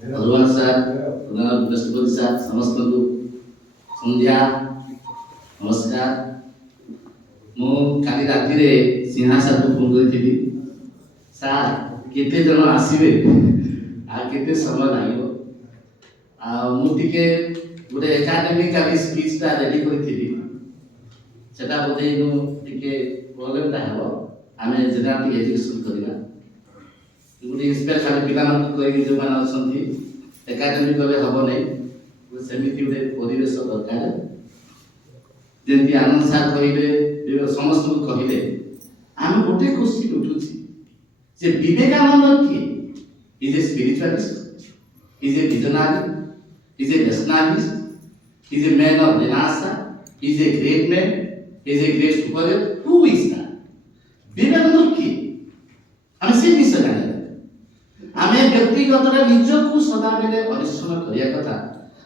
भगवान साहब राष्ट्रपति साहब समस्त को संध्या नमस्कार। मु काली राति रे सिंहासन को फोन करी सार केते जन आसीबे आ केते समय लागियो आ मु टिके गोटे एकाडेमिक स्पीच ता रेडी करी सेटा बोधे नु टिके प्रॉब्लम ता हेबो आमे जेनरल एजुकेशन करिना गोटे इंस्पायर खाली पिला मन कहि जो मान अछंती एकाडेमिक गले हबो नै सेमिति गोटे परिवेश दरकार जेंति आनंद सार कहिले समस्त को कहिले आमे गोटे क्वेश्चन उठुछि जे विवेकानंद के is a spiritualist is a visionary is a nationalist is a man of renaissance is a great man is a great super who is that Vivekananda के आमे से विषय जाने आमे व्यक्तिगत रे निजको सदा बेले परिश्रम करिया कथा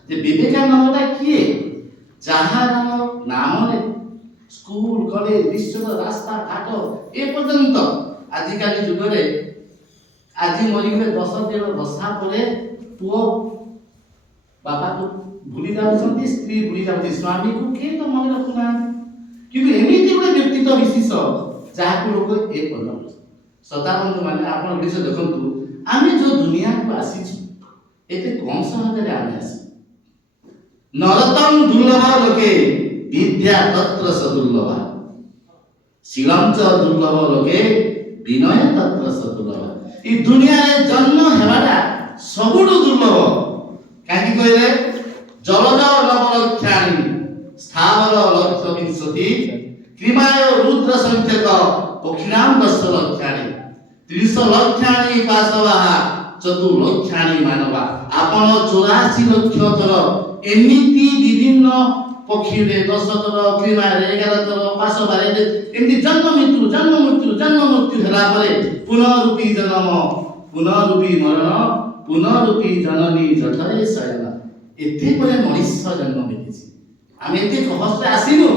जे विवेकानंद ता किए जहार नाम रे स्कूल कॉलेज विश्व रास्ता घाट ए पर्यंत आजिकाली जुग रे आज मरी गए 10 दिन बसा परे पुओ बापा को भूली जाउछंती स्त्री भूली जाउछंती स्वामी को के तो मन रखुना किंतु एमिति गोटे व्यक्तित्व विशेष जहा को लोग ए पन सदाबंधु माने आपण विषय देखंतु आमे जो दुनिया को आसी छु एते कम सहज रे आमे आसी नरतम दुर्लभ लोके विद्या तत्र सदुर्लभ शिलम च दुर्लभ लोके विनय तत्र सदुर्लभ ई दुनिया रे जन्म हेबाटा सबुडु दुर्लभ काकी कहले जलज लवलक्षाणी स्थावर लक्ष विंशति क्रिमाय रुद्र संख्यक पक्षिणाम 10 लक्षाणी 30 लक्षाणी पासवाहा चतुर्लक्षाणी मानवा आपण 84 लक्ष थर एमिति विभिन्न पक्षी रे 10 थर क्रिमा रे 11 थर पासवा रे एमिति जन्म मृत्यु हला परे पुनरुपी जन्म पुनरुपी मरण पुनरुपी जननी जठरे शयन एते परे मनुष्य जन्म मिलिछि आमे एते कहस्ते आसिनु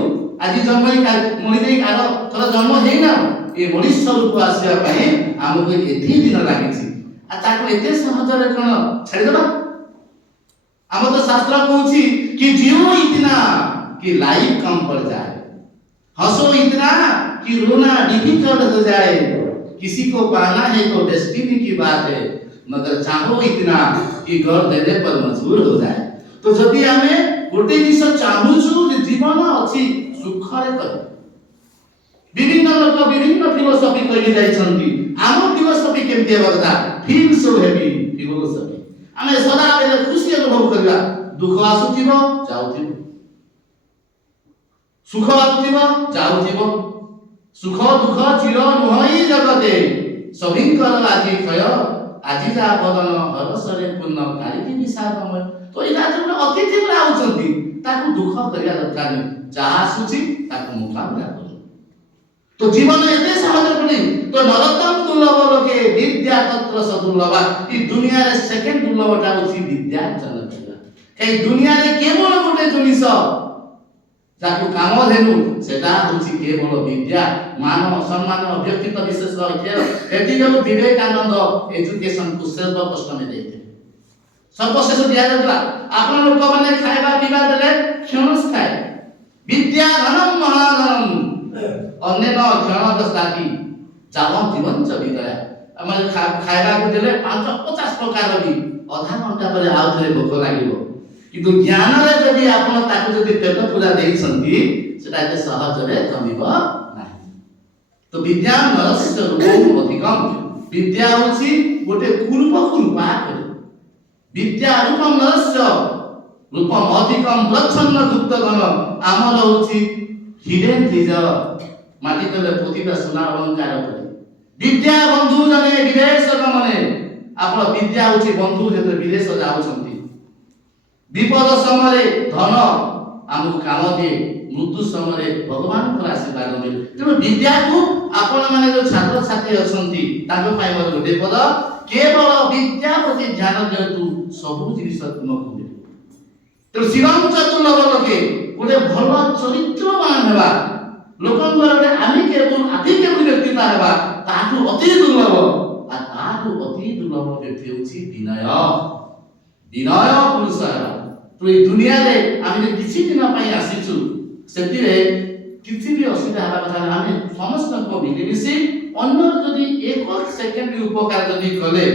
आज जन्म मरि देई काल थर जन्म हेइना ए मनुष्य रूप आसिया पई हमको एते दिन लागिछि आ ताको एते सहज रे कोन छाडी देबा हम तो शास्त्र कहूछि कि जियो इतना कि लाइफ कम पड़ जाए हंसो इतना कि रोना डिफिकल्ट हो जाए किसी को पाना है तो डेस्टिनी की बात है मगर चाहो इतना कि घर देने पर मजबूर हो जाए तो जदि हमें गोटे दिस चाहूछु जे जीवन अछि सुख रे कर विभिन्न लोक विभिन्न फिलोसफी कहि जाइछंती आम फिलोसफी केमते बगदा फील सो हेवी फिलोसफी आमे सदा बेले खुशी अनुभव करबा दुख आसुथिबो जाउथिबो सुख आसुथिबो जाउथिबो सुख दुख चिर नुहई जगते सभिंकर आजी खय आजी जा बदन हरसरे पूर्ण कालिकी विषादमय तो इना जो अतिथि गुला आउछंती ताकू दुख करिया दरकार नै जहा आसुछि ताकू मुकाबला कर तो जीवन एते सहज पड़ी तो नरतम दुर्लभ लोके विद्या तत्र सदुर्लभ ई दुनिया रे सेकंड दुर्लभटा होछि विद्या जनक ए दुनिया रे केवल गोटे जिनिस जाकू काम धेनु सेटा होछि केवल विद्या मान सम्मान व्यक्तित्व विशेष रखे एति जो विवेकानंद एजुकेशन को सर्व प्रश्न में देते सर्वश्रेष्ठ दिया जातला आपन लोक माने खाइबा पीबा देले क्षणस खाए विद्या धनम महाधनम अन्य न क्षण दस्ताकी जावन जीवन चबिदया हमर खाइबा को देले 550 प्रकार भी आधा घंटा परे आउथरे भोक लागिवो किंतु ज्ञान रे जदि आपण ताकू जदि पेट पूरा देई संती सेटा एते सहज रे कमिबो नाही तो विद्या नरस्य रूपम अधिकम विद्या होछि गोटे कुरूप रूपा करे विद्या रूपम नरस्य रूपम अधिकम प्रच्छन्न गुप्त धन आमर होछि हिडन ट्रेजर माटी तले पोतिबा सोना अलंकार करे विद्या बंधु जने विदेश गमने आपण विद्या होछि बंधु जने विदेश जाउछंती विपद समय धन हमको काम दे मृत्यु समय भगवान को आशीर्वाद मिले तेणु विद्या को आपण माने जो छात्र छात्री अछंती ताको पाइ मोर गोटे पद केवल विद्या प्रति ध्यान देतु सब जिनिस तुमको मिले तेणु शिवम चतुर्लभ लोके गोटे भल चरित्रवान हेबा लोकंगर गोटे आमी केवल व्यक्ति हेबा ताठू अति दुर्लभ आ ताठू अति दुर्लभ व्यक्ति होछि विनय ବିନୟ ପୁରୁଷ ତୁ ଏ ଦୁନିଆରେ ଆମେ କିଛି ଦିନ ପାଇଁ ଆସିଛୁ ସେଥିରେ କିଛି ବି ଅସୁବିଧା ହେବା କଥା ଆମେ ସମସ୍ତଙ୍କ ମିଳିମିଶି ଅନ୍ୟର ଯଦି ଏକ ସେକେଣ୍ଡ ଉପକାର ଯଦି କଲେ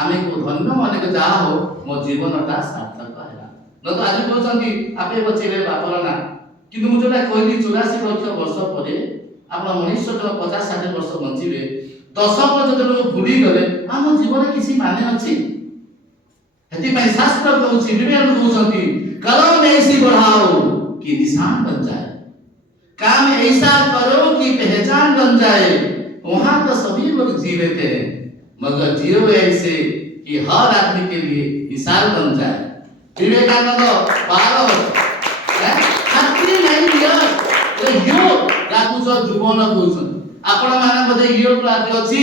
ଆମେ ଧନ୍ୟ ମନେକ ଯାହା ହଉ ମୋ ଜୀବନଟା ସାର୍ଥକ ହେଲା ନ ତ ଆଜି କହୁଛନ୍ତି ଆପେ ବଚେଇବେ ବାପର ନା କିନ୍ତୁ ମୁଁ ଯୋଉଟା କହିଲି 84 ଲକ୍ଷ ବର୍ଷ ପରେ ଆପଣ ମଣିଷ ଜଣ 50-60 ବର୍ଷ ବଞ୍ଚିବେ 10 ବର୍ଷ ଯେତେବେଳେ ଭୁଲି ଗଲେ ଆମ ଜୀବନରେ କିଛି ମାନେ ଅଛି ସେଥିପାଇଁ ଶାସ୍ତ୍ର କହୁଛି ବିବେକ କହୁଛନ୍ତି କଲମ ऐसी बढ़ाओ कि निशान बन जाए काम ऐसा करो कि पहचान बन जाए वहां तो सभी लोग जी लेते हैं मगर जियो ऐसे कि हर आदमी के लिए मिसाल बन जाए विवेकानंद बारो हाथी नहीं यो राखुछ जीवन कहउछन आपण माने बदे यो आदि अछि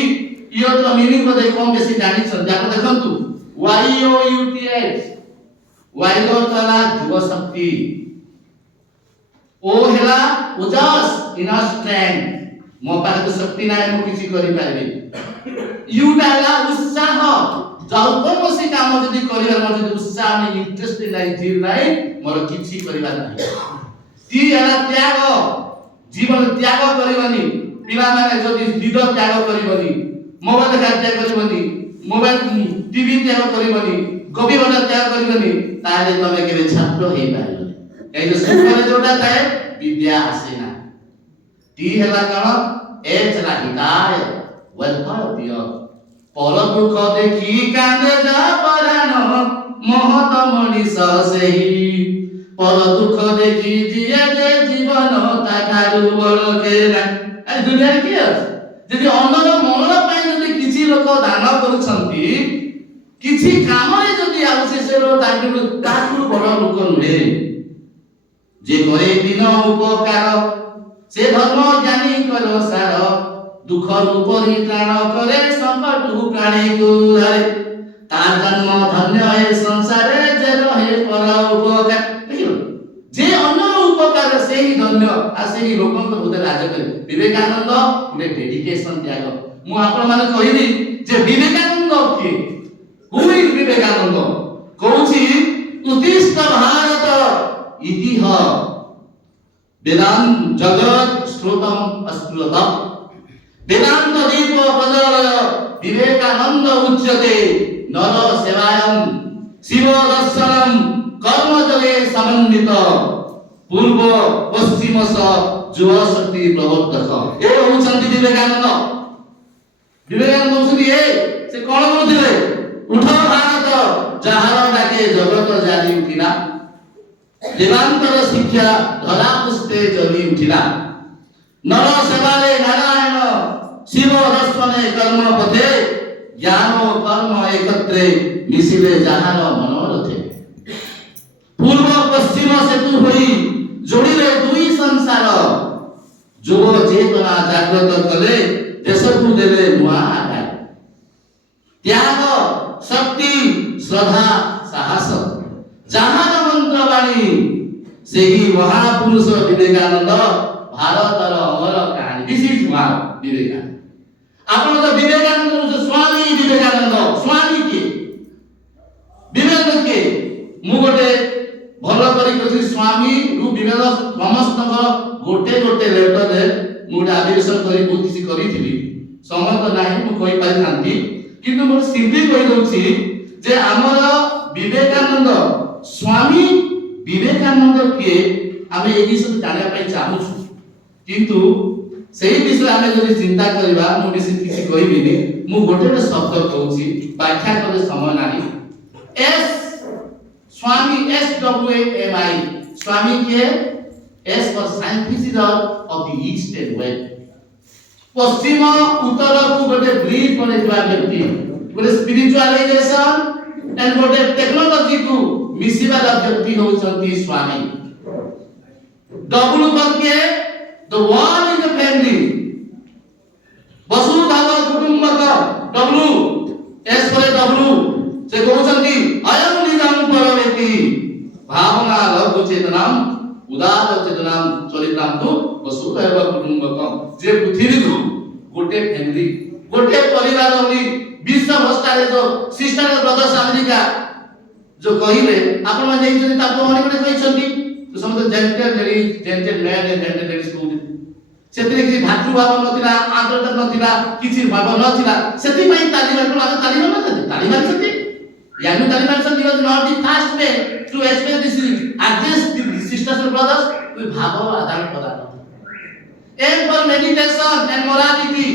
यो तो मीनिंग बदे कम बेसी जानि छन जाको देखंतु YOUTH वाइलो तला युव शक्ति ओ हेला उजस इन स्ट्रेंथ मो पास शक्ति नाही मो किछि करि पाइबे यू डाला उत्साह जाउ कोनोसी काम जदी करिवार मो जदी उत्साह नै इंटरेस्ट नै जीव नै मोर किछि करिवार नै ती हेला त्याग जीवन त्याग करिवनी पिला माने जदी विद त्याग करिवनी मोबाइल त्याग करिवनी मोबाइल टीवी त्याग करिवनी गभीरता त्याग करिवनी ताले तमे केबे छात्र हेइ पाइबनी ए जो सुखरे जोटा थाए विद्या आसे ना टी हेला कण ए चला हिताय वेलफेयर दियो पर दुख देखि कांदे जा परान महत मनीष सेही पर दुख देखि जिए जे जीवन ताठारु बड़ केरा ए दुनिया रे की जदि अन्नर मरण पय जदि किछि लोक दान करूछंती किछि काम रे जदि आउसे से ताठारु बड़ लोक नुहे जे करे दिन उपकार से धर्म ज्ञानी करो सार दुख रूपरी त्राण करे संकट प्राणी को धरे तार जन्म धन्य है संसारे जे रहे पर उपकार देखियो जे अन्य उपकार से ही धन्य आ से ही लोकन को उदे राज करे विवेकानंद गुटे डेडिकेशन त्याग मु आपण माने कहिली जे विवेकानंद के हु इज विवेकानंद कहूची उत्तिष्ठ भारत इतिह वेदांत जगत श्रोतम अस्मृतम वेदांत दीप प्रज्वलय विवेकानंद उच्यते नर सेवायम शिव दर्शनम कर्म जगे समन्वित पूर्व पश्चिम स जुव शक्ति प्रवर्तक ए होचंती विवेकानंद विवेकानंद होचंती ए से कोन बोलथिले उठ भारत जहार डाके जगत जाली उठिना देवांतर शिक्षा धरा पुष्पे जली उठिला नर सेवारे नारायण शिव दर्शने कर्म पथे ज्ञान कर्म एकत्रे मिसिले जहार मनोरथे पूर्व पश्चिम सेतु होई जोड़िले दुई संसार जुव चेतना जागृत कले देश को देले नुआ आकार त्याग शक्ति श्रद्धा साहस जहार मंत्रवाणी से ही महापुरुष विवेकानंद भारतर अमर कहानी दिस इज विवेकानंद आपण तो विवेकानंद स्वामी विवेकानंद स्वामी के विवेक के मु गोटे भलो करी कथि स्वामी रु विवेक समस्त गोटे गोटे लेटर दे मु आविष्कार करी बहुत किसी करिथिबी समय तो नाही मु कहि पारि नांती किंतु मो सिंपली कहि दउछि जे हमर विवेकानंद स्वामी विवेकानंद के आमे ए विषय जानिया पय चाहू किंतु सेही विषय आमे जदि चिंता करबा मु बेसी किछि कहिबिनी मु गोटे शब्द कहूछि व्याख्या करे समय नाही एस स्वामी SWAMI स्वामी के S for scientist of the east and west पश्चिम उत्तर को गोटे ब्रीज बनेଥିବା व्यक्ति गोटे स्पिरिचुअलाइजेशन एंड गोटे टेक्नोलॉजी को मिसिबा व्यक्ति होचंती स्वामी डब्ल्यू करके the world is a family वसुधैव कुटुंबकम डब्ल्यू एस फॉर डब्ल्यू से कहउचंती अयम निजम परवेति भावना लघु चेतनाम उदार चेतनाम चरित्राम तो वसुधैव कुटुंबकम जे पृथ्वी को गोटे फैमिली गोटे परिवार होली विश्व अवस्था रे जो सिस्टर ब्रदर्स अमेरिका जो कहिले आपण माने जति ताको अनेक बडे कहिसंती तो समस्त gentle ladies gentle man and gentle ladies को सेतिरे कि भातृभाव नथिला आदरता नथिला किछि भाव नथिला सेति पई तालिम को आगे तालिम न तालिम सती यानु तालिम सती was not the fast way to express this adjust the sisters and brothers we भाव आदान प्रदान and for meditation and morality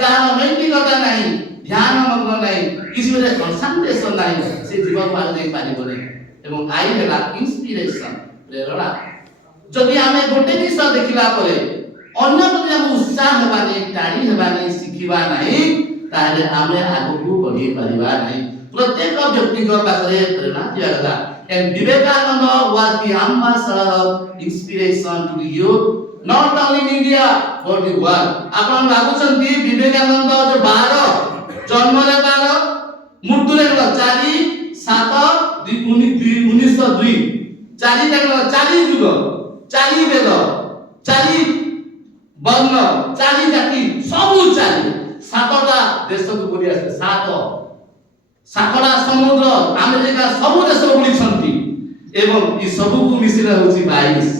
जहां नैतिकता नहीं ध्यान मग्न नहीं किसी में कंसंट्रेशन नहीं से जीवन को आगे नहीं पारिबो नहीं एवं आई हेला इंस्पिरेशन प्रेरणा जदि आमे गोटे जिस देखिला परे अन्य प्रति हम उत्साह हेबा नहीं टाणी हेबा नहीं सिखिबा नहीं ताले आमे आगु को बढ़ी परिबा नहीं प्रत्येक व्यक्तिगत पाखरे प्रेरणा दिया गया and Vivekananda was the ambassador of inspiration to the youth not only in India but the world आपण लागुचंती विवेकानंद जो 12 जन्मले 12 मृत्युले 4 7 1902 4 युग 4 वेद 4 वर्ण 4 जाति सब 4 7टा देश को बुली आसे 7टा समुद्र अमेरिका सब देश बुली छंती एवं ई सब को मिसिला होची 22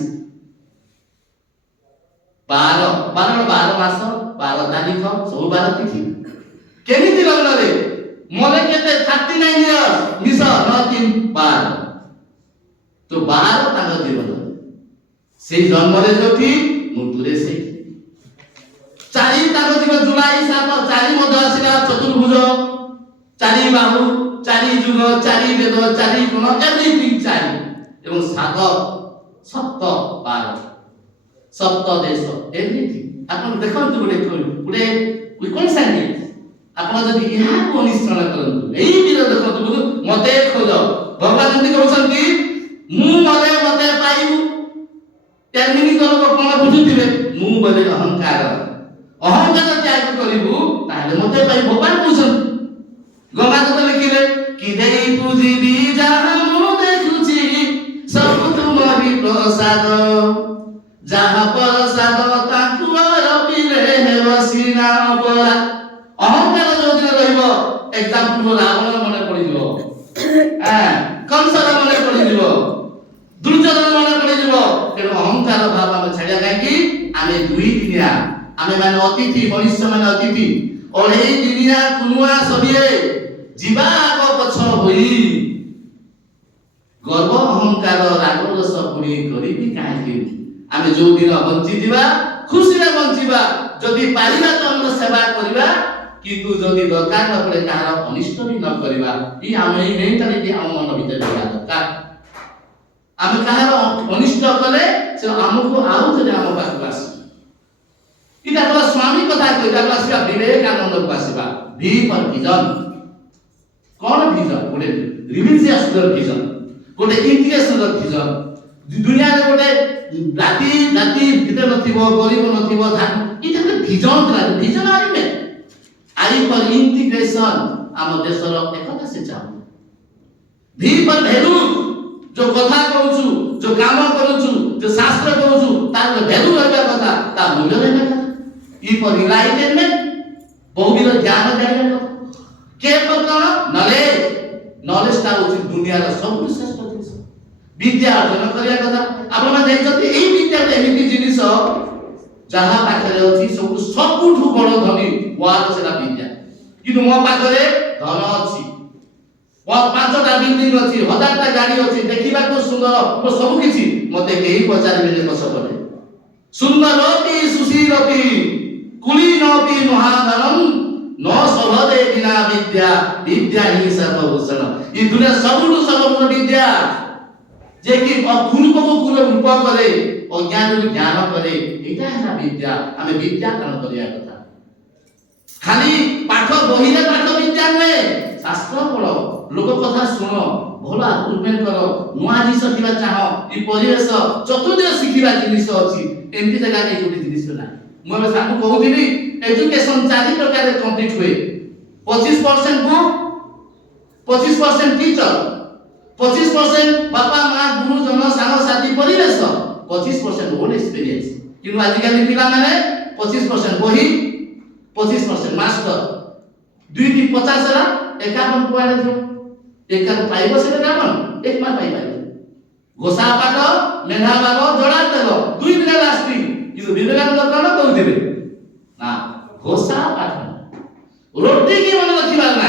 12 मास 12 तारीख सब 12 तिथि केमिति लग्न रे मोले केते 39 इयर्स मिस नथिंग 12 तो 12 ताको जीवन से जन्म रे जोठी मृत्यु रे से 4 ताको जीवन जुलाई 7 4 मध्य आसिला चतुर्भुज 4 बाहु 4 युग 4 वेद 4 गुण एवरीथिंग 4 एवं 7 सप्त 12 सप्त देश एवरीथिंग आपण देखंतु गुडे वी कोन साइंस आपण जदि इहा को निश्चय करंतु एई बिर देखंतु मते खोज भगवान जति कहउछंती मु मले मते पाइबु तेरमिनी को कोन बुझुतिबे मु बले अहंकार त्याग करिबु ताले मते पाइ भगवान कहउछन गंगा तो लिखिले कि देई पूजिबी जहां मु देखुची सब तुमरी प्रसाद जहां प्रसाद ताकु रबिले हेवसिना परा अहंकार जो दिन रहइबो एग्जांपल रावण मने पड़ी दिबो कंसर मने पड़ी दिबो दुर्योधन मने पड़ी दिबो तेनो अहंकार भाव हम छाडिया काई कि आमे दुई दिनिया आमे माने अतिथि मनुष्य माने अतिथि और एई दिनिया कुनुआ सबिए जीवा आगो पछ होई गर्व अहंकार राग रस पुनी करिबी काहे आमे जो दिन बंची दिबा खुशी रे बंचीबा जदि पारिबा तो हम सेवा करिबा किंतु जदि दरकार न पड़े कहार अनिष्ट भी न करिबा ई आमे ई मेंटालिटी हम मन भीतर दिया दरकार आमे कहार अनिष्ट कले से हमको आउ जे हम पास आसी इटा तो स्वामी कथा कइला आसीबा विवेकानंद को आसीबा भी पर विजन कोन विजन गोटे रिलीजियस विजन गोटे इंटीग्रेशन विजन दुनिया रे गोटे जाति भीतर नथिबो गरीब नथिबो धान इटा तो विजन आरी में आई पर इंटीग्रेशन आम देशर एकता से चाहू भी पर वैल्यू जो कथा कहूछु जो काम करूछु जो शास्त्र कहूछु तार वैल्यू रहबा कथा ता मूल्य रहबा कथा ई पर इनलाइटमेंट बहुविध ज्ञान जानिबा कथा के पर नॉलेज ता होछि दुनिया रो सबु श्रेष्ठ जिनिस विद्या अर्जन करिया कथा आपण माने देखते एई विद्या एमिति जिनिस जहां पाखरे अछि सबुठु बड़ धनी वार सेला विद्या किंतु मो पाखरे धन अछि वो 5टा बिल्डिंग अछि 1000टा गाड़ी अछि देखिबा को सुंदर वो सब किछि मते केही पचारि बेले कस करे सुंदरोपि सुशीलोपि कुलीनोपि महाधनम न सभदे बिना विद्या ही सर्वभूषण ई दुनिया सबुठु सर्वभूषण विद्या जे कि गुण को गुण रूप करे अज्ञान को ज्ञान करे एटा है विद्या हमें विद्या ग्रहण करिया कथा खाली पाठ बही रे पाठ विद्या में शास्त्र पढ़ो लोक कथा सुनो भला इम्प्रूवमेंट करो नुआ जिनिस शिखिबा चाहो ई परिवेश चतुर्दिन शिखिबा जिनिस अछि एंती जगह के जोटी जिनिस ना मैं सामु कहउथिली एजुकेशन 4 प्रकार कंप्लीट हुए 25% बुक 25% टीचर 25% बापा मां गुरुजन सांग साथी परिवेश 25% ओन एक्सपीरियंस किनु आजिकाली पिला माने 25% बही 25% मास्टर 2 की 50 रा 51 कुआले थियो 51 पाइबो से कामन एक मास पाई पाई घोषा पाठ मेधा बाग जड़ा तेल 2 दिन लास्टिंग किंतु विवेकानंद कौन कहते ना घोषा पाठ रोटी की मन रखिबार ना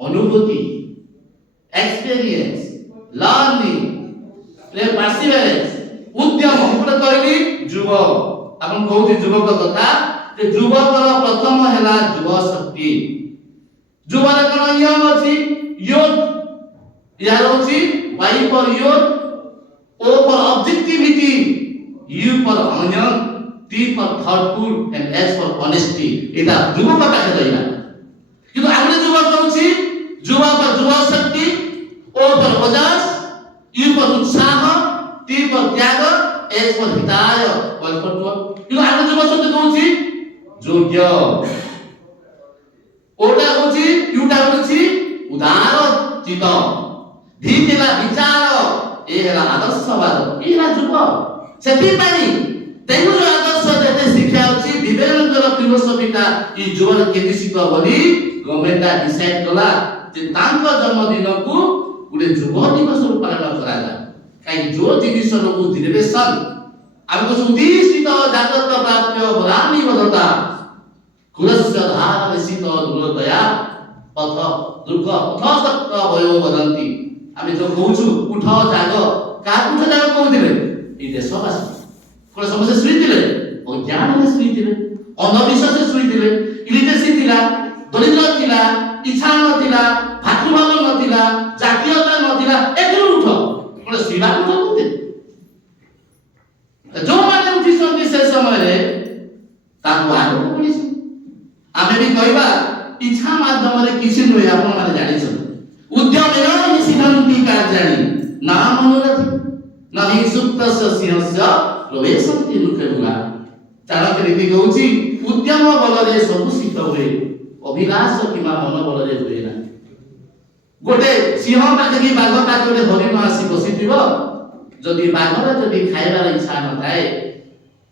अनुभूति एक्सपीरियंस लर्निंग परसिवरेंस उद्यम पुरा कहली युवक आपन कहउती युवक कथा जे युवकर प्रथम हैला युव शक्ति युवर कोन यंग अछि यूथ यार अछि Y for youth O for objectivity U for honour T for thoughtful and S for honesty एटा युवक पाखे रहिला किंतु आगले युवक अछि युव पर युव शक्ति ओ पर ओजस यू पर उत्साह टी पर त्याग एस पर हिताय वन पर किंतु आगले युव शक्ति कहछि योग्य ओटा होची युटा होची उदार चित धीतिला विचार ए हेला आदर्शवाद ए हेला जुब सेति पानी तेनु जो आदर्श जेते शिक्षा होची विवेकानंदर फिलोसफीटा ई जुवन केदिसित बली गवर्नमेंट डिसाइड कला जे तांको जन्मदिन को गुडे जुब दिवस रूप पालन कराला काई जो जिनिस को जनरेशन आमको उद्दिष्टित जागृत प्राप्त बरानी बदता कुलस्य धार निशित दूरदया पथ दुर्ग पथ सक्त भयो वदंती आमे जो कहूछु उठ जाग का उठ जाग कहउथिले ई देशवासी कोन समस्या सुइथिले अज्ञान में सुइथिले अंधविश्वास से सुइथिले इलिटरेसी थिला दरिद्र थिला इच्छा नथिला भातृभाव नथिला जातीयता नथिला एथुर उठ कोन शिवा उठ कहउथिले जो माने उठी संति से समय रे ताको आगो पडिस आमे भी कहबा इच्छा माध्यम रे किछि नय आपण माने जानि छ उद्यम एवं सिद्धांति कार्याणि नाम अनुरति नहि सुप्तस्य सिंहस्य प्रवेशन्ति मुखे बुला चाणक्य रीति कहउछि उद्यम बल रे सब सिद्ध होए अभिलाष किमा मन बल रे होए ना गोटे सिंह पाखे की बाघ पाखे गोटे हरिण आसी बसिथिबो जदि बाघर जदि खाइबार इच्छा न थाए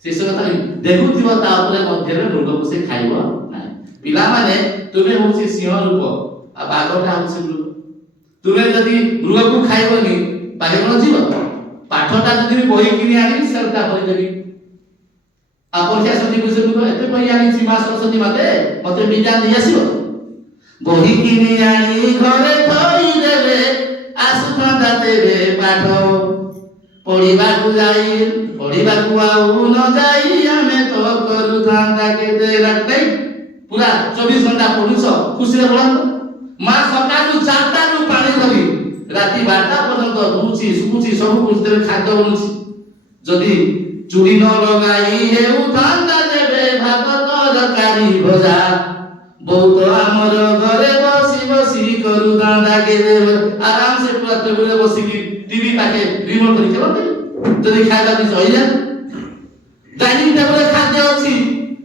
से सब देखुथिबो ता ऊपर मध्य रे मृग को से खाइबो पिला माने तुमे होछि सिंह रूप आ बाघटा होछि मृग तुमे जदि मृग को खाइबोनी बाघ कोन जीव पाठटा जदि बही किनि आनि सेटा बही देबी आ परीक्षा सती बुझे मृग एते बही आनि सीमा सरस्वती माते मते विज्ञान दै आसीबो बही किनि आनि घरे थई देबे आसुथा देबे पाठ पढ़िबा को आउ न जाई हमें तो करू थांदा के दे रखै पूरा 24 घंटा पढुछ खुशी रे बोलत मां सकाळु 4टा रु पानी धरी राती 12टा पर्यंत बुची सुची सब कुछ देबे खाद्य बनुची जदी चूड़ी न लगाई हेउ थांदा देबे भात तरकारी भजा बहुत हमर घरे बसी बसी करू थांदा के देबे आराम से पूरा टेबल रे बसी की टीवी पाके रिमोट धरि खेलते जदी खाइबा दिस होई जा डाइनिंग टेबल रे खाद्य अछि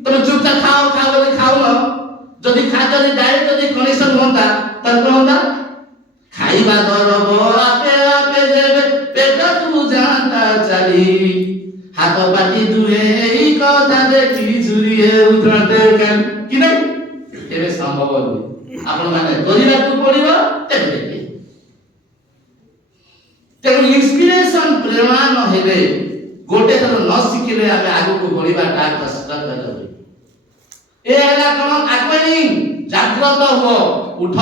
तमे चुपचाप खाओ बोले खाओ न जदि खाद्य जदि डायरेक्ट जदि कनेक्शन होता तब कोन होता खाइबा दरब आपे आपे देबे पेट तू जानता चली हाथ पाटी दुहे ई कथा देखि झुरी हे उठते कान कि नै एबे संभव नै आपण माने गरिबा को पडिबो तेबे तेनु इंस्पिरेशन प्रेरणा न हेले गोटे थर न सिखिले आमे आगु को बढ़िबा टा कष्ट कर ए हला कोन आक्वेनिंग जागृत हो उठ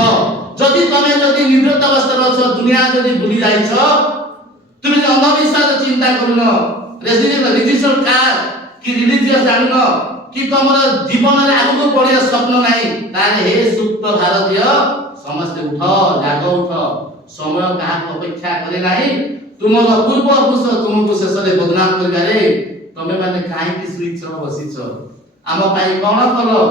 जदि तमे जदि निवृत्त अवस्था रह दुनिया जदि भूली जाई छ तुमे जे अंधविश्वास चिंता करन रिलीजियस कार कि रिलीजियस जान कि तमर जीवन रे आगु को बढ़िया स्वप्न नाही तारे हे सुप्त भारतीय समस्त उठ जाग उठ समय कहा अपेक्षा करे नाही तुमर पूर्व पुरुष तुमको शेष रे बदनाम करगारे तमे माने काहे कि स्विच बसी छ आम पाई कोन कलो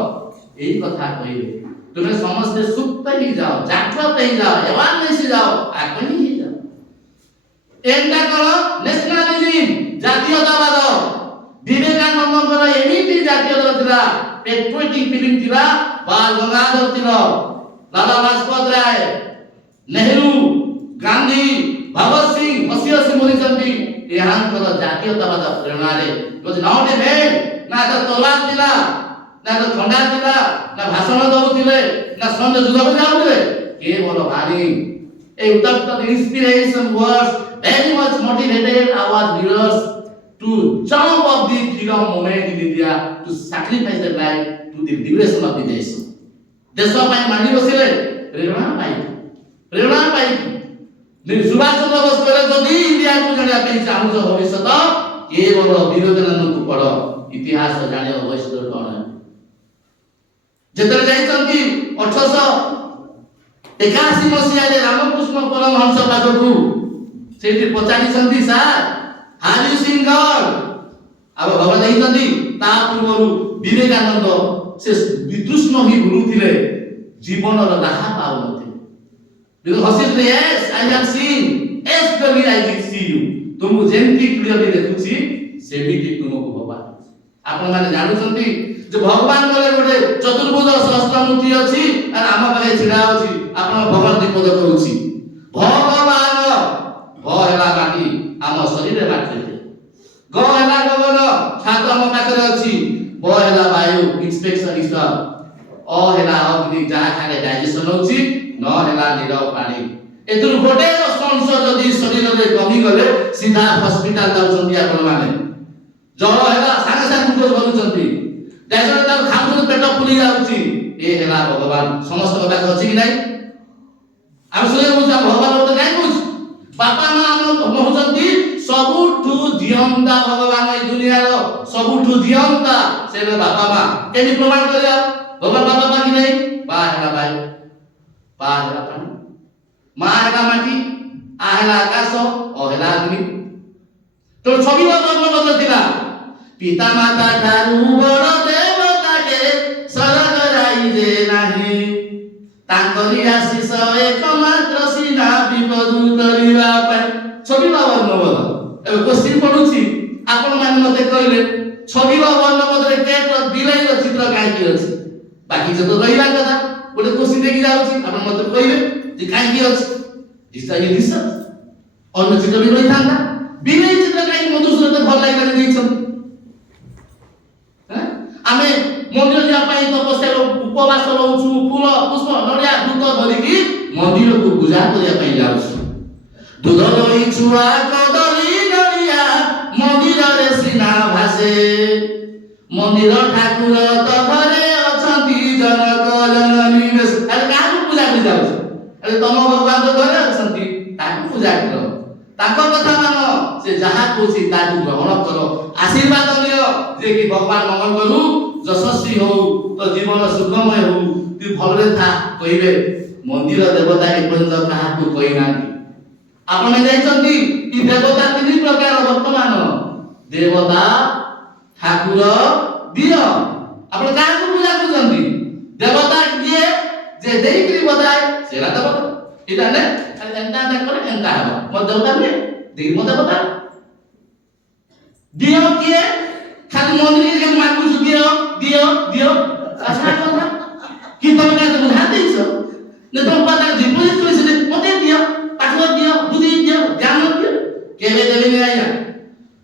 एही कथा कहिबे तुमे समस्त सुप्त ही जाओ जागृत ही जाओ अवेयरनेस ही जाओ आकनी ही जाओ एंटा करो नेशनलिज्म जातीयतावाद विवेकानंदଙ୍କର एमिति जातीयता थिला पेट्रियोटिक फीलिंग थिला बाल गंगाधर तिलक लाला लाजपत राय नेहरू गांधी भगत सिंह मसीह से मोरिचंदी एहांकर जातीयतावाद प्रेरणा रे was not a man ना तो तोलाक थिला ना तो ठंडा थिला ना भाषण दउथिले ना संग जुगब जाउथिले केवल भारी A without the inspiration was very much motivated our leaders to jump off the freedom moment in India to sacrifice their life to the liberation of the nation. देश ପାଇଁ ମାନି ବସିଲେ ପ୍ରେରଣା ପାଇକି ସୁଭାଷ ଚନ୍ଦ୍ର ବୋଷ କହିଲେ ଯଦି ଇଣ୍ଡିଆକୁ ଜାଣିବା ପାଇଁ ଚାହୁଁଛ ଭବିଷ୍ୟତ କେବଳ ବିବେକାନନ୍ଦଙ୍କୁ ପଢ ଇତିହାସ ଜାଣିବ ଭବିଷ୍ୟତ କଣ ଯେତେବେଳେ ଯାଇଛନ୍ତି 1881 ମସିହାରେ ରାମକୃଷ୍ଣ ପରମହଂସ ପାଖକୁ ସେଇଠି ପଚାରିଛନ୍ତି ସାର୍ ହାଉ ୟୁ ସିନ୍ ଗଡ୍ ଆଉ ଭଗବାନ ଦେଇଛନ୍ତି ତା ପୂର୍ବରୁ ବିବେକାନନ୍ଦ ସେ ବିତୃଷ୍ଣ ହିଁ ବୁଲୁଥିଲେ ଜୀବନର ରାହା ପାଉନଥିଲେ କିନ୍ତୁ ହସିଥିଲେ yes I have seen as clearly I can see you ତୁମକୁ ଯେମିତି କ୍ଲିୟରଲି ଦେଖୁଛି ସେମିତି ତୁମକୁ ଭଗବାନ ଆପଣ ମାନେ ଜାଣୁଛନ୍ତି ଯେ ଭଗବାନ ବୋଲେ ଗୋଟେ ଚତୁର୍ଭୁଜ ସହସ୍ରମୂର୍ତ୍ତି ଅଛି ଆଉ ଆମ ପାଖରେ ଛିଡା ଅଛି ଆପଣ ଭଗବାନ ବିପଦ କରୁଛି ଭଗବାନ ଭ ହେଲା ମାଟି ଆମ ଶରୀରରେ ମାଟି ଗ ହେଲା ଗଗନ ଛାତ ଆମ ପାଖରେ ଅଛି ବ ହେଲା ବାୟୁ ଇନ୍ସପେକ୍ସନ ଇଷ୍ଟର ଅ ହେଲା ଅଗ୍ନି ଯାହା ଖାଲି ଡାଇଜେସନ ହେଉଛି ନ ହେଲା ନିରବ ପାଣି ଏଥିରୁ ଗୋଟେ ଅଂଶ ଯଦି ଶରୀରରେ କମିଗଲେ ସିଧା ହସ୍ପିଟାଲ ଯାଉଛନ୍ତି ଆପଣମାନେ ଜଳ ହେଲା ସାଙ୍ଗେ ସାଙ୍ଗେ ଗ୍ଲୁକୋଜ ଭରୁଛନ୍ତି ଡାଇଜେସନ ତାର ଖାଉଛନ୍ତି ପେଟ ଫୁଲି ଯାଉଛି ଏ ହେଲା ଭଗବାନ ସମସ୍ତଙ୍କ ପାଖରେ ଅଛି କି ନାହିଁ ଆମେ ଶୁଣିବାକୁ ଆମ ଭଗବାନ ଗୋଟେ କାହିଁ କହୁଛୁ ବାପା ମା ଆମ କହୁଛନ୍ତି ସବୁଠୁ ଦିଅନ୍ତା ଭଗବାନ ଏଇ ଦୁନିଆର ସବୁଠୁ ଦିଅନ୍ତା ସେ ବାପା ମା କେମିତି ପ୍ରମାଣ କରିବା ଭଗବାନ ବାପା ମା କି ନାହିଁ ବା ହେଲା ଭାଇ ବା ହେଲା ପାଣି ମା ହେଲା ମାଟି ଆ ହେଲା ଆକାଶ ଅ ହେଲା ଅଗ୍ନି ତ ଛବିର ବର୍ଣ୍ଣ ମଧ୍ୟ ଥିଲା ପିତା ମାତା ଠାରୁ ବଡ଼ ଦେବତା କେ ସରଗ ରାଇଜେ ନାହିଁ ତାଙ୍କରି ଆଶିଷ ଏକମାତ୍ର ସିନା ବିପଦୁ କରିବା ପାଇଁ ଛବିର ବର୍ଣ୍ଣ ବୋଧ ଏବେ କୋଶ୍ଚିନ୍ ପଢୁଛି ଆପଣ ମାନେ ମତେ କହିଲେ ଛବିର ବର୍ଣ୍ଣ ମଧ୍ୟରେ କେଟ ବିଲେଇର ଚିତ୍ର କାହିଁକି ଅଛି ବାକି ତ ରହିବା କଥା ଗୋଟେ କୋଶ୍ଚିନ୍ ଦେଖି ଯାଉଛି ଆପଣ ମତେ କହିବେ ଯେ କାହିଁକି ଅଛି ଦିଶ ଅନ୍ୟ ଚିତ୍ର ବି ରହିଥାନ୍ତା ବିଲେଇ ଚିତ୍ର କାହିଁକି ମଧୁସୂଦନ ଭଲ ଲାଗିଲାନି ଦେଇଛନ୍ତି ଆମେ ମନ୍ଦିର ଯିବା ପାଇଁ ତପସ୍ୟା ଉପବାସ ରହୁଛୁ ଫୁଲ ପୁଷ୍ପ ନଡ଼ିଆ ଧୂପ ଧରିକି ମନ୍ଦିରକୁ ପୂଜା କରିବା ପାଇଁ ଯାଉଛୁ ଦୁଧ ଦହି ଛୁଆ କଦଳୀ ନଡ଼ିଆ ମନ୍ଦିରରେ ସିନା ଭାସେ ମନ୍ଦିର ଠାକୁର ତ ଘରେ ଅଛନ୍ତି ଜନକ ଜନନୀ ବେଶ ଆରେ କାହାକୁ ପୂଜା କରି ଯାଉଛ ଆରେ ତମ ଭଗବାନ ତ ଘରେ ଅଛନ୍ତି ତାକୁ ପୂଜା କର ତାଙ୍କ କଥା ମାନ ସେ ଯାହା କହୁଛି ତାକୁ ଗ୍ରହଣ କର ଆଶୀର୍ବାଦ ନିଅ ଯେ କି ଭଗବାନ ମଙ୍ଗଳ କରୁ ଯଶସ୍ୱୀ ହଉ ତ ଜୀବନ ସୁଖମୟ ହଉ ତୁ ଭଲରେ ଥା କହିବେ ମନ୍ଦିର ଦେବତା ଏପର୍ଯ୍ୟନ୍ତ କାହାକୁ କହିନାହାନ୍ତି ଆପଣ ଜାଣିଛନ୍ତି କି ଦେବତା ତିନି ପ୍ରକାର ବର୍ତ୍ତମାନ ଦେବତା ଠାକୁର ଦିଅ ଆପଣ କାହାକୁ ପୂଜା କରୁଛନ୍ତି ଦେବତା କିଏ ଯେ ଦେଇକିରି ବତାଏ ସେଟା ଦେବତା ଏଟା ନେ ଏନ୍ତା କରେ ଏନ୍ତା ହେବ ମୋ ଦେବତା ନେ ଦେଇ ମୋ ଦେବତା ଦିଅ କିଏ ଖାଲି ମନ୍ଦିରରେ ଯେ ମାଗୁଛୁ ଦିଅ ଦିଅ ଦିଅ ଆଶା କଥା କି ତମେ କାହା ବୁଝା ଦେଇଛ ନେ ତମ ପାଖରେ ଡିପୋଜିଟ୍ କରିଥିଲେ ମତେ ଦିଅ ପାଠ ଦିଅ ବୁଦ୍ଧି ଦିଅ ଜ୍ଞାନ ଦିଅ କେବେ ଦେବେନି ଆଜ୍ଞା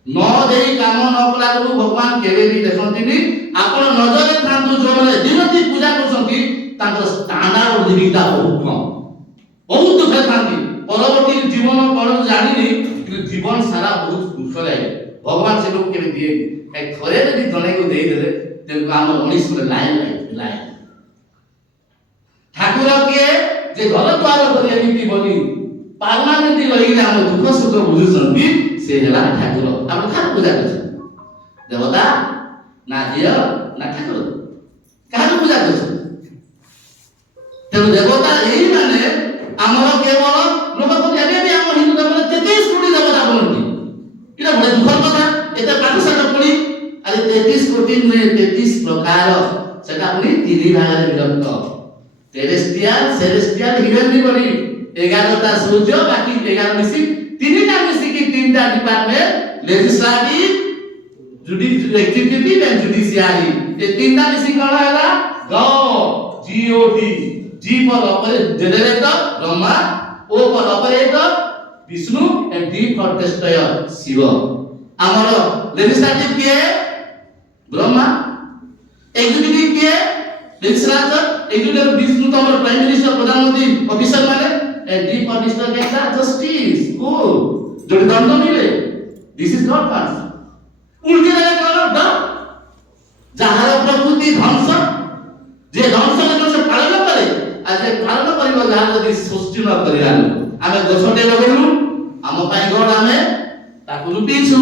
ନ ଦେଇ କାମ ନ କଲାକୁ ଭଗବାନ କେବେ ବି ଦେଖନ୍ତିନି ଆପଣ ନଜରରେ ଥାନ୍ତୁ ଯୋଉମାନେ ଦିନତି ପୂଜା କରୁଛନ୍ତି ତାଙ୍କର ଷ୍ଟାଣ୍ଡାର୍ଡ ଲିଭିଂଟା ବହୁତ କମ ବହୁତ ଦୁଃଖରେ ଥାନ୍ତି ପରବର୍ତ୍ତୀ ଜୀବନ କଣ ଜାଣିନି କିନ୍ତୁ ଜୀବନ ସାରା ବହୁତ ଦୁଃଖ ଲାଗେ ଭଗବାନ ସେ ଲୋକ କେବେ ଦିଏ ଥରେ ଯଦି ଜଣେକୁ ଦେଇଦେଲେ ତେଣୁ ଆମର ମଣିଷ ଗୋଟେ ଲାଇନ ଲାଇନ ଠାକୁର କିଏ ଯେ ଘର ଦ୍ୱାର କରି ଏମିତି ବନି ପାର୍ମାନେଣ୍ଟ ରହିଲେ ଆମ ଦୁଃଖ ସୁଖ ବୁଝୁଛନ୍ତି ସେ ହେଲା ଠାକୁର ଆପଣ କାହାକୁ ପୂଜା କରୁଛନ୍ତି ଦେବତା ନା ଦିଅ ନା ଠାକୁର କାହାକୁ ପୂଜା କରୁଛନ୍ତି ତେଣୁ ଦେବତା ଏଇ ମାନେ ଆମର କେବଳ ଲୋକ ଏବେ ବି ଆମ ହିନ୍ଦୁ ଧର୍ମରେ 33 କୋଟି ଦେବତା ବୋଲନ୍ତି ଏଇଟା ବଡ଼ ଦୁଃଖର କଥା ଏତେ ପାଠଶାଠ ପଢି ଆରେ 33 କୋଟି ନୁହେଁ 33 ପ୍ରକାର ସେଟା ପୁଣି ତିନି ଭାଗରେ ବିଭକ୍ତ ଟେରେଷ୍ଟ୍ରିଆଲ ସେରେଷ୍ଟ୍ରିଆଲ ହିଭେନଲି ବଡି 11ଟା ସୂର୍ଯ୍ୟ ବାକି 11 ମିଶି ତିନିଟା ମିଶିକି ତିନିଟା department legislative judicial executive and judiciary ଏ ତିନିଟା ମିଶି କଣ ହେଲା GOD G for generator Brahma O for operator Vishnu and D for destroyer Shiva ଆମର legislative କିଏ ବ୍ରହ୍ମା executive କିଏ legislature executive ବିଷ୍ଣୁ ତ ଆମର ପ୍ରାଇମ ମିନିଷ୍ଟର ପ୍ରଧାନମନ୍ତ୍ରୀ ଅଫିସର ମାନେ a deep or disturbed justice. Good. যদি দণ্ড মিলে, this is not mercy. উল্টে দেয় কারণ যাହାର প্রকৃতি ধ্বংস, যে ধ্বংসকে ସେ ପାଳନ କରେ, ଆଜି ପାଳନ କରିବ ଯାହା ଯଦି ସୃଷ୍ଟି ନ କରିବା। ଆମେ ଗଛଟେ ଲଗେଇଲୁ, ଆମ ପାଇଁ ଗଡ଼, ଆମେ ତାକୁ ଲୁଟିଛୁ,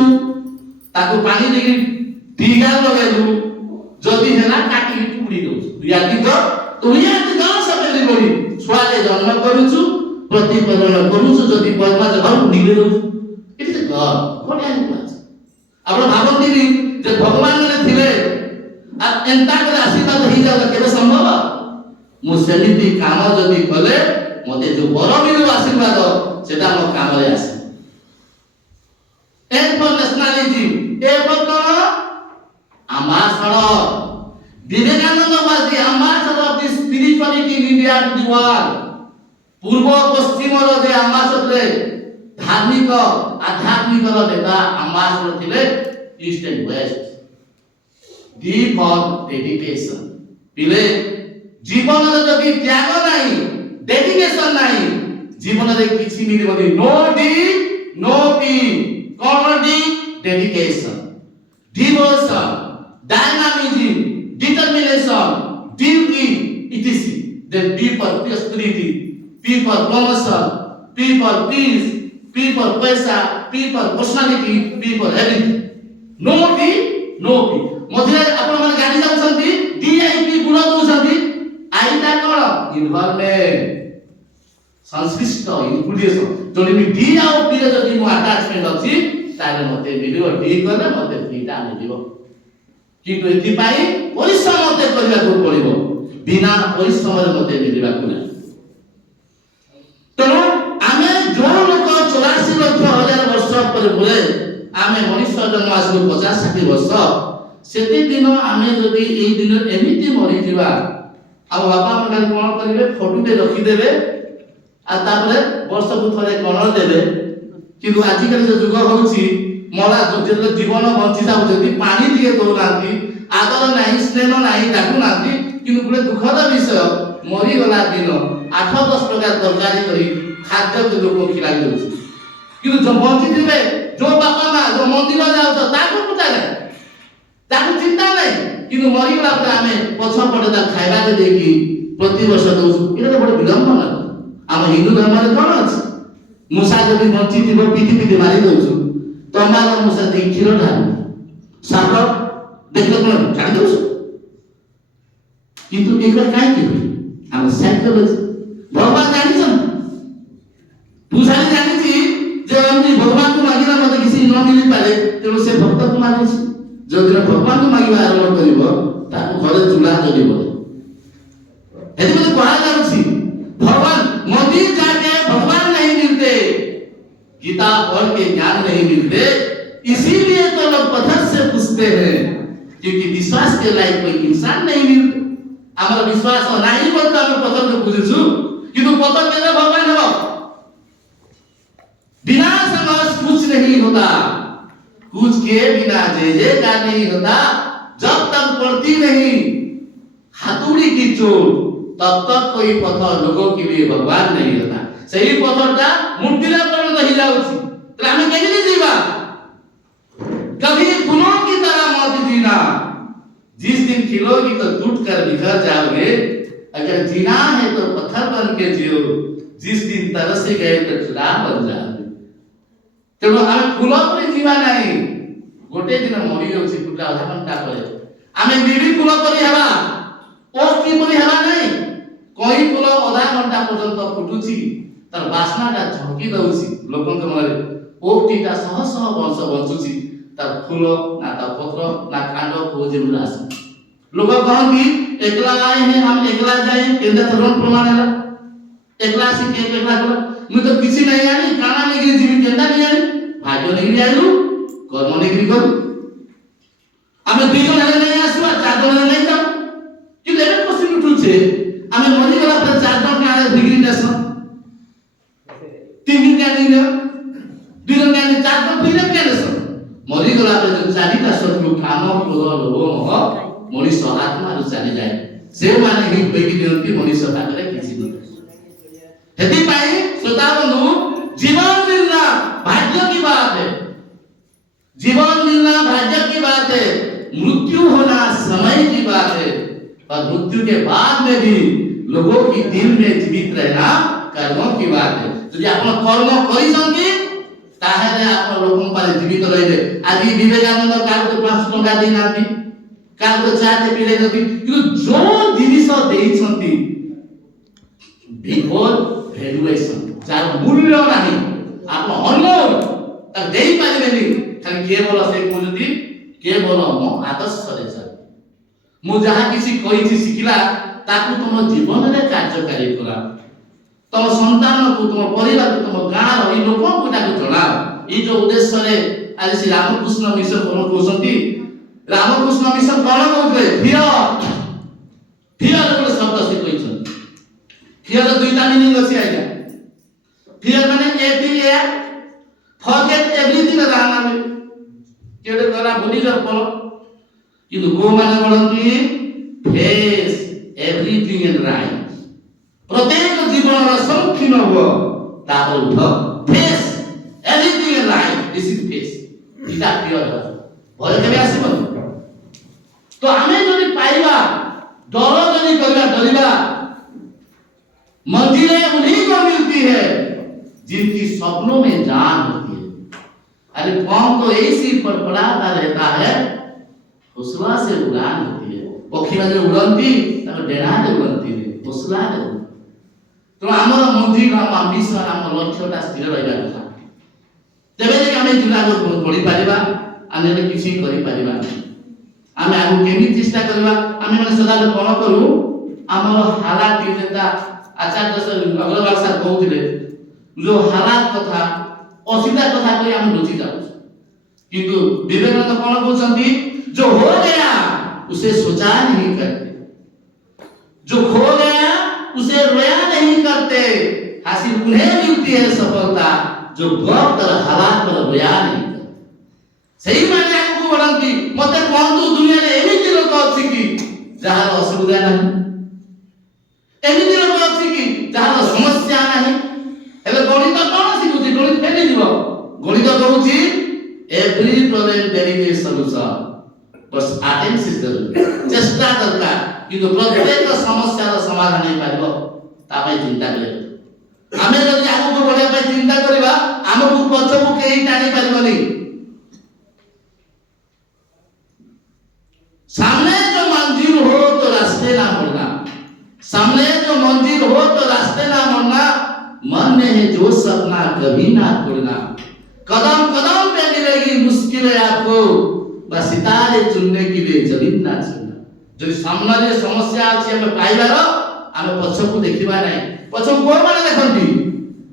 ତାକୁ ପାଣି ଦେଇକି ଦିଗା ଲଗେଇଲୁ, ଯଦି ହେଲା କାଟିକି ପୁଡ଼ି ଦଉଛୁ। ତୁଇ ଆଜି ଗାଁ ସପେରି ବଢି ଛୁଆରେ ଜନ୍ମ କରୁଛୁ, ପ୍ରତିପାଦନ କରୁଛୁ, ଯଦି ପରମା ଜବାବ ନିଗେ ଦଉଛୁ। ଇଟ ଇଜ ଗଡ୍। ଗଡ୍ ଆଇଲାସ। ଆପଣ ଭାବନ୍ତିନି ଯେ ଭଗବାନ ମାନେ ଥିଲେ আর এন্তা করে আশীর্বাদ হয়ে যাওয়া কেবে সম্ভব? ମୁଁ ସେମିତି କାମ ଯଦି କଲେ ମତେ ଯୋଉ ବର ମିଳିବ ଆଶୀର୍ବାଦ, ସେଟା ମୋ କାମରେ ଆସେ। এর ফর ন্যাশনালিটি, এর ফর কোন ambassador. Vivekananda was the ambassador of the spirituality in India to the world. পূর্ব পশ্চিমর যে ambassador, ধার্মিক আধ্যাত্মিকর নেতা ambassador ଥିଲେ east and west. deep of dedication. পিলে জীবনের যদি ত্যাগ নাই, ডেডিকেশন নাই, জীবনের কিছু মিলিবনি। No D no P. কোন D? Dedication, devotion, dynamism, determination, duty, etc. Then P for prosperity, P for promotion, P for peace, P for paisa, P for personality, P for everything. No D no P. মধ্যে আপন মানে গাড়ি যাଉଛନ୍ତି, DIP গুণ দଉଛନ୍ତି, আইটা কোন? Involvement, সংশ্লিষ্ট, ইনক্লুডেশন। যদি আমি ডি আর পি রে যদি মো আটাচমেন্ট ଅଛି, তাহলে মতে মিলিব। ডি কলে মতে পিটা মিলিব। কিন্তু এথিপাই পরিশ্রম মতে କରିବାକୁ পড়িব, বিনা পরিশ্রমରେ মতে মিলিବାକୁ নাই। ତେଣୁ ଆମେ ଯୋଉ ଲୋକ 84 ଲକ୍ଷ ହଜାର ବର୍ଷ ପରେ ପରେ ଆମେ ମଣିଷ ଜନ୍ମ ଆସିବୁ 50-60 ବର୍ଷ, ସେତେ ଦିନ ଆମେ ଯଦି ଏଇ ଦିନ ଏମିତି ମରିଯିବା, ଆଉ ବାପା ମାନେ ଖାଲି କଣ କରିବେ? ଫଟୋଟେ ରଖିଦେବେ ଆଉ ତାପରେ ବର୍ଷକୁ ଥରେ କଣ ଦେବେ। କିନ୍ତୁ ଆଜିକାଲି ଯୋଉ ଯୁଗ ହଉଛି, ମଲା ଯେତେବେଳେ ଜୀବନ ବଞ୍ଚି ଯାଉଛନ୍ତି, ପାଣି ଟିକେ ଦଉନାହାନ୍ତି, ଆଦର ନାହିଁ, ସ୍ନେହ ନାହିଁ, ଡାକୁନାହାନ୍ତି। କିନ୍ତୁ ଗୋଟେ ଦୁଃଖଦ ବିଷୟ, ମରିଗଲା ଦିନ 8-10 ପ୍ରକାର ତରକାରୀ କରି ଖାଦ୍ୟ ଲୋକ ଖିଲାଇ ଦଉଛି। କିନ୍ତୁ ଯୋଉ ବଞ୍ଚିଥିବେ, ଯୋଉ ବାପା ମା ଯୋଉ ମନ୍ଦିର ଯାଉଛ, ତାକୁ ପୂଜା ନାହିଁ, ତାକୁ ଚିନ୍ତା ନାହିଁ। କିନ୍ତୁ ମରିଗଲା ପରେ ଆମେ ପଛପଟେ ତା ଖାଇବାରେ ଦେଇକି ପ୍ରତିବର୍ଷ ଦଉଛୁ। ଏଇଟା ତ ବଡ଼ ବିଡ଼ମ୍ବନା। ଆମ ହିନ୍ଦୁ ଧର୍ମରେ କଣ ଅଛି? ମୂଷା ଯଦି ବଞ୍ଚିଥିବ ପିଟି ପିଟି ମାରି ଦଉଛୁ, ତମ୍ବାର ମୂଷା ଦେଇ କ୍ଷୀର ଢାଳୁ, ସାପ ଦେଖିଲେ କଣ ଛାଡ଼ି ଦଉଛୁ। କିନ୍ତୁ ଏଗୁଡ଼ା କାହିଁକି ହୁଏ? ଆମ ସାଇକୋଲୋଜି। ଭଗବାନ ଜାଣିଛନ୍ତି, ପୂଜାରୀ ଜାଣିଛି ଯେ ଏମିତି ଭଗବାନଙ୍କୁ ମାଗିଲା ମତେ କିଛି ନ ମିଳିପାରେ, ତେଣୁ ସେ ଭକ୍ତକୁ ମାଗୁଛି। ଯୋଉଦିନ ଭଗବାନଙ୍କୁ ମାଗିବା ଆରମ୍ଭ କରିବ, ତାକୁ ଘରେ ଚୁଲା ଜଳିବ। ଏଥିପାଇଁ କୁହାଯାଉଛି, भगवान मंदिर जाके भगवान नहीं मिलते, गीता पढ़ के ज्ञान नहीं मिलते, इसीलिए तो लोग पत्थर से पूछते हैं, क्योंकि विश्वास के लायक कोई इंसान नहीं मिलते। हमारा विश्वास नहीं बोलता, हम पत्थर को पूछू, किंतु पत्थर के लिए भगवान हो। बिना समझ कुछ नहीं होता, कुछ के बिना जय का नहीं होता। जब तक पड़ती नहीं हाथुड़ी की चोट, तब तक कोई पत्थर लोगों के लिए भगवान नहीं होता। सही पत्थरटा मूर्तिरे परिणत हो जाउछि। तो हमें केमिति जीवा? कभी फूलों की तरह मत जीना। जिस दिन खिलोगी तो टूट कर बिखर जाओगे। अगर जीना है तो पत्थर बन के जियो, जिस दिन तरस गए तो चूड़ा बन जाओगे। तेणु आम फूल पर जीवा नहीं। गोटे दिन मरी जाउछि, टूटा अधा घंटा परे आम लिली फूल पर हेबा, ओस की पर हेबा नहीं। कोई फूल अधा घंटा पर्यंत फुटुची, तार बास्नाटा झंकी दउची लोकंक मनरे। ओटीटा शह शह वर्ष बंचुची, तार फूल ना तार पत्र ना कांड खोजे मिलास। लोग कहती एकला आए हैं, हम एकला जाए, केंद्र थरण प्रमाण है। एकला से के एकला कर, मैं तो किसी नहीं आनी, काना नहीं जीवी केंद्र नहीं आनी, भाग्य नहीं आइलु, कर्म नहीं करू। हमें दुई जन नहीं आसवा, 4 जन नहीं जाऊ। कि लेवे क्वेश्चन उठुछे, आमे मरि गला पर 4 जन के डिग्री देस, 3 दिन के दिन 2 जन के 4 जन फिर के देस। मरि गला पर जो 4टा शत्रु काम क्रोध लोभ मोह मनुष्य आत्मा रु चली जाए, से माने ही बेगी दिनती मनुष्य पाखरे किछि न। हेति पाई श्रोता बंधु, जीवन मिलना भाग्य की बात है, जीवन मिलना भाग्य की बात है, मृत्यु होना समय की बात है, और मृत्यु के बाद में भी लोगों की दिल में जीवित रहना कर्मों की बात है। यदि आपण कर्म करिसंती ताहेले आपण लोकन पर जीवित रहिबे। आज विवेकानंद काल को 5 टका देई नाथि, काल को चाटे पिले नथि, कि जो जिनिस देइछंती बिफोर वैल्यूएशन जार मूल्य नाही, आपण अनमोल त देई पारिबेनी, खाली केवल से कोजती केवल मो आदर्श रे चल, मु जहा किसी कहिछि सिखिला ताकू तुम जीवन रे कार्यकारी करा, तुम संतान को, तुम परिवार को, तुम गाँव रो लोक को ताकू जणाओ। ई जो उद्देश्य रे आज श्री रामकृष्ण मिशन कोन कहउछंती, रामकृष्ण मिशन कोन कहउछे, फियर फियर बोले शब्द से कहउछन। फियर दुईटा मीनिंग अछि आइया। फियर माने एवरीवेयर फॉरगेट एवरीथिंग राना में केडे करा भूली जा पड़ो, किंतु गो माने बोलंती फेस एवरीथिंग इन राइट। प्रत्येक जीवन रा सम्मुखीन हो तापर उठ face everything in right, this is face. इटा फियर भय केबे आसीबो। तो आमे जदि पाइबा डर जदि करबा डरिबा, मंजिलें उन्हीं को मिलती है जिनकी सपनों में जान होती है। अरे कौन तो ऐसी फड़फड़ाता रहता है, हौसला से उड़ान होती है। पक्षी माने उड़ंती ताको डेना दे उड़ंती ने हौसला दे। तो हमर मंजिल हम आम्बिशन हम लक्ष्यटा स्थिर रहबा କଥା। तेबे जे ଆମେ दुनिया पढ़ी पारिबा, आने किछि करि पारिबा। आमे आगु केमि चेष्टा करबा, आमे माने सदा कोन करू, हमर हालात जेता आचार्य सर अग्रवाल सर कहउथिले, जो हालात कथा असीधा कथा कहि हम रुचि जाउ, किंतु विवेकानंद कोन कहउछंती, जो हो गया उसे सोचा नहीं करते, जो खो गया उसे रोया नहीं करते, हासिल उन्हें मिलती है सफलता जो वक्त और हालात पर रोया नहीं करते। सही माने आपको बोलंती मते कोन तू दुनिया रे एमिति लोक अछि कि जहार असुविधा नहीं, एमिति लोक अछि कि जहार समस्या नहीं। एबे गणित कोन सिखुची, गणित फेली जीव, गणित कहउची every problem there is a solution, बस अटेम्प्ट इज द चेष्टा दरकार, किंतु प्रत्येक समस्या रो समाधान नहीं पाइबो तापै चिंता करे। आमे जदि आगु बढ़िया पय चिंता करबा, हमकु पछकु केही टाणी पारिबनी। सामने जो मंजिल हो तो रास्ते ना मोड़ना, सामने जो मंजिल हो तो रास्ते ना मोड़ना, मन में है जो सपना कभी ना तोड़ना, कदम कदम पे मिलेगी मुश्किलें आपको, बस सितारे चुनने के लिए जमीन ना चुनना। जो सामने जे समस्या अछि हम पाइबार, हम पछकु देखिबा नै, पछकु कोन माने देखंती,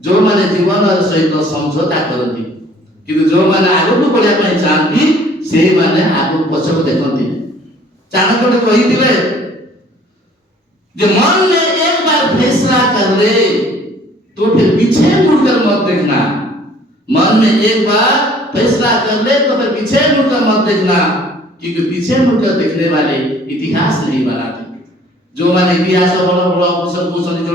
जो माने जीवन सहित समझौता करंती, किंतु जो माने आगु बढ़िया पय चाहंती से माने आगु पछकु देखंती। चाणक्य कहिथिले जे मन में एक बार फैसला कर ले तो फिर पीछे मुड़कर मत देखना, मन में एक बार फैसला कर ले तो फिर पीछे मुड़कर मत देखना, क्योंकि पीछे मुड़कर देखने वाले इतिहास नहीं बनाते। जो माने इतिहास बड़ बड़ ऑफिसर कोसनी, जो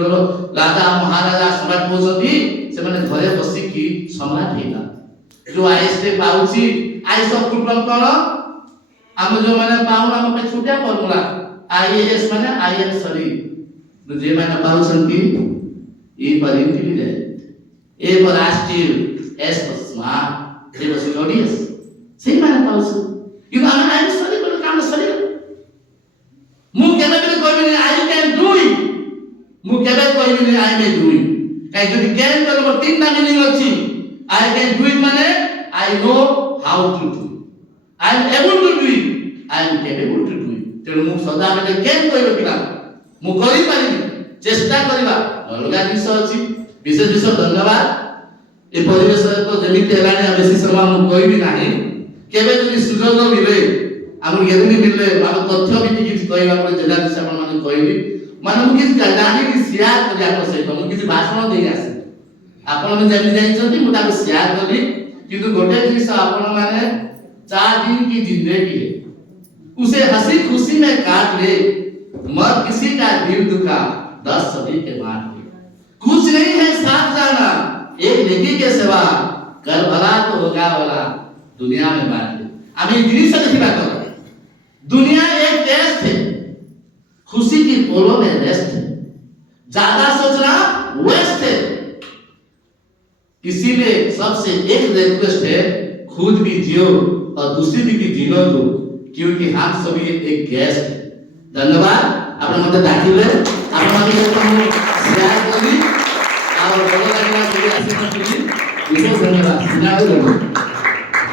राजा महाराजा सम्राट कोसनी, से माने घरे बसी की सम्राट हेला। जो आईएएस पाउची, आईएएस फुटबॉल कोन हम जो माने पाउ हम पे छुटिया फॉर्मूला आईएएस माने आईएएस सॉरी, तो जे माने पाउछंती ए पर इंटेलिजेंट, ए पर राष्ट्रीय, एस पर स्मार्ट, जे पर स्टडीज, सही माने पाउछ। किंतु हम आईएएस सॉरी बोल काम सॉरी मु केबे भी कहबिनी आई कैन डू इट, मु केबे कहबिनी आई मे डू इट। काई जदि कैन करबो तीनटा मीनिंग अछि, आई कैन डू इट माने I know how to do, I am able to do it, I am capable to do it. तेणु मु सदा बेले कैन कहबो पिला मु करि पारिबी, चेष्टा करबा अलगा जिंस अछि। विशेष विशेष धन्यवाद। ए परिवेश तो जेमिति हेलानी बेसी समय मु कहबी नाही, केबे जदि सुযোগ मिले हम केदि मिले हम तथ्य भी किछ कहबा पड़े, जेला से आपण माने कहबी माने मु किछ जानि शेयर करिया को सहित मु किछ भाषण देई आसे, आपण में जेमि जाइछंती मु ताको शेयर करबी। किंतु गोटे जिंस आपण माने 4 दिन की जिंदगी है, उसे हंसी खुशी में काट ले, मत किसी का दिल दुखा 10 सदी के बाद। कुछ नहीं है साथ जाना, एक नेकी के सिवा कल भला तो होगा भला दुनिया में बात है। अभी दृश्य देखी बात हो रही, दुनिया एक टेस्ट है, खुशी की पोलों में रेस्ट है, ज्यादा सोचना वेस्ट है। इसीलिए सबसे एक रिक्वेस्ट है, खुद भी जियो और दूसरी भी की जीनो दो, क्योंकि हम सभी एक गैस है। धन्यवाद। अपने मध्य दाखिल है, अपने मध्य शेयर करी और बोलो लगना चाहिए ऐसे मत कीजिए। धन्यवाद।